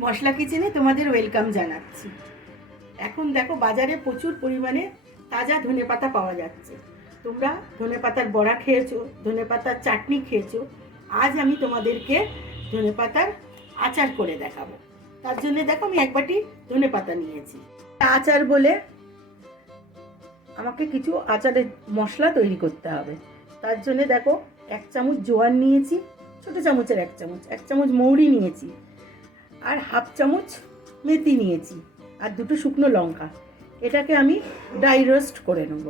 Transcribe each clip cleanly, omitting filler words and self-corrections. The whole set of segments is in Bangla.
মশলা কিচেনে তোমাদের ওয়েলকাম জানাচ্ছি। এখন দেখো বাজারে প্রচুর পরিমাণে তাজা ধনেপাতা পাওয়া যাচ্ছে। তোমরা ধনেপাতার বড়া খেয়েছো, ধনেপাতার চাটনি খেয়েছো। আজ আমি তোমাদেরকে ধনেপাতার আচার করে দেখাবো। তার জন্য দেখো আমি এক বাটি ধনেপাতা নিয়েছি। আচার বলে আমাকে কিছু আচারের মশলা তৈরি করতে হবে। তার জন্য দেখো 1 চামচ জোয়ান নিয়েছি, ছোটো চামচের 1 চামচ মৌরি নিয়েছি, আর 1/2 চামচ মেথি নিয়েছি, আর 2টো শুকনো লঙ্কা। এটাকে আমি ড্রাই রোস্ট করে নেব।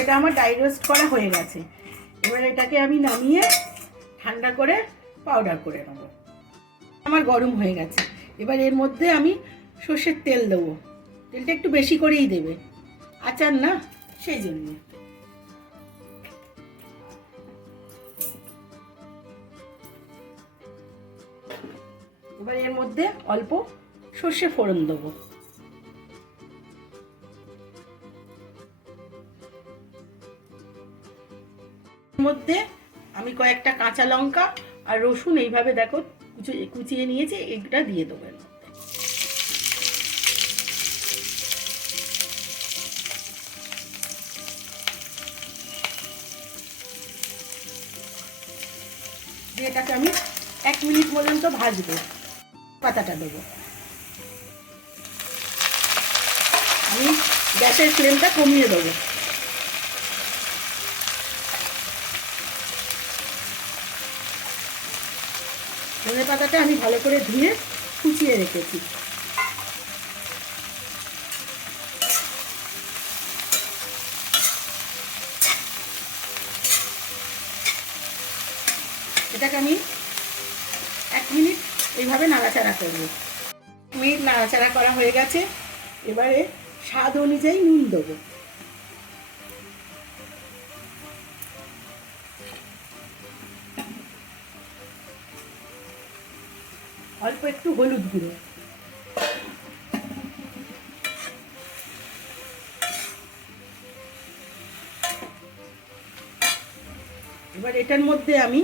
এটা আমার ড্রাই রোস্ট করা হয়ে গেছে। এবার এটাকে আমি নামিয়ে ঠান্ডা করে পাউডার করে নেব। আমার গরম হয়ে গেছে। এবার এর মধ্যে আমি সর্ষের তেল দেবো। তেলটা একটু বেশি করেই দেবে, আচার না সেই জন্য। এবার এর মধ্যে অল্প সর্ষে ফোড়ন দেবো। এর মধ্যে আমি কয়েকটা কাঁচা লঙ্কা আর রসুন এইভাবে দেখো কুচিয়ে নিয়েছি, এটা দিয়ে দেবো এর মধ্যে। এটাকে আমি 1 মিনিট পর্যন্ত ভাজবো। পাতাটা দেবো। আমি গ্যাসের ফ্লেমটা কমিয়ে দেবো। ধনে পাতাটা আমি ভালো করে ধুয়ে কুচিয়ে রেখেছি। এটাকে আমি 1 মিনিট এইভাবে নাড়াচাড়া করব। 1 মিনিট নাড়াচাড়া করা হয়ে গেছে। এবারে স্বাদ অনুযায়ী নুন দেবো। অল্প একটু হলুদ গুঁড়ো। এবার এটার মধ্যে আমি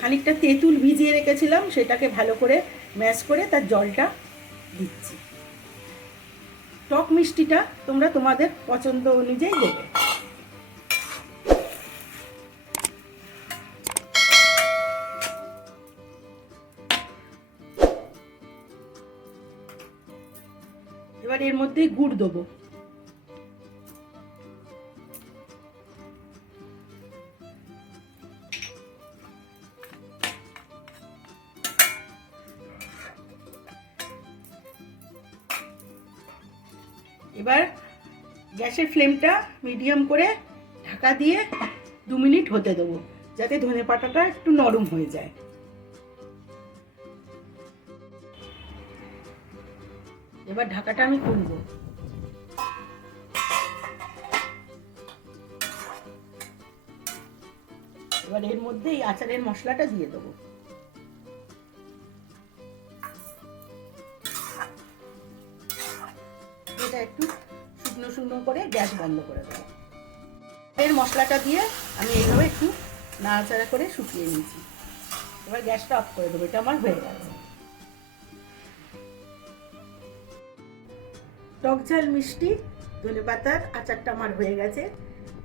খানিকটা তেঁতুল ভিজিয়ে রেখেছিলাম, সেটাকে ভালো করে ম্যাশ করে তার জলটা দিচ্ছি। টক মিষ্টিটা তোমরা তোমাদের পছন্দ অনুযায়ী দেবে। এবার এর মধ্যে গুড় দেবো। এবার গ্যাসের ফ্লেমটা মিডিয়াম করে ঢাকা দিয়ে 2 মিনিট হতে দেবো, যাতে ধনেপাতাটা একটু নরম হয়ে যায়। এবার ঢাকাটা আমি খুলব। এবার এর মধ্যে এই আচারের মশলাটা দিয়ে দেবো। এটা একটু শুকনো শুকনো করে গ্যাস বন্ধ করে দেবো। এর মশলাটা দিয়ে আমি এইভাবে একটু নাড়াচাড়া করে শুকিয়ে নিয়েছি। এবার গ্যাসটা অফ করে দেবো। এটা আমার হয়ে গেছে। টক ঝাল মিষ্টি ধনেপাতার আচারটা আমার হয়ে গেছে।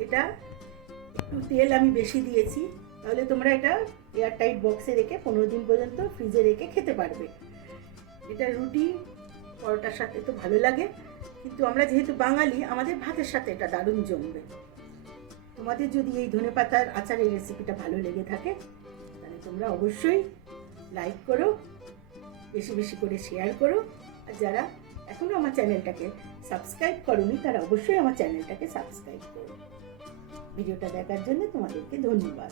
এটা একটু তেল আমি বেশি দিয়েছি, তাহলে তোমরা এটা এয়ারটাইট বক্সে রেখে 15 দিন পর্যন্ত ফ্রিজে রেখে খেতে পারবে। এটা রুটি পরোটার সাথে তো ভালো লাগে, কিন্তু আমরা যেহেতু বাঙালি, আমাদের ভাতের সাথে এটা দারুণ জমবে। তোমাদের যদি এই ধনেপাতার আচারের রেসিপিটা ভালো লেগে থাকে, তাহলে তোমরা অবশ্যই লাইক করো, বেশি বেশি করে শেয়ার করো। আর যারা এখনও আমার চ্যানেলটাকে সাবস্ক্রাইব করোনি, তারা অবশ্যই আমার চ্যানেলটাকে সাবস্ক্রাইব করো। ভিডিওটা দেখার জন্য তোমাদেরকে ধন্যবাদ।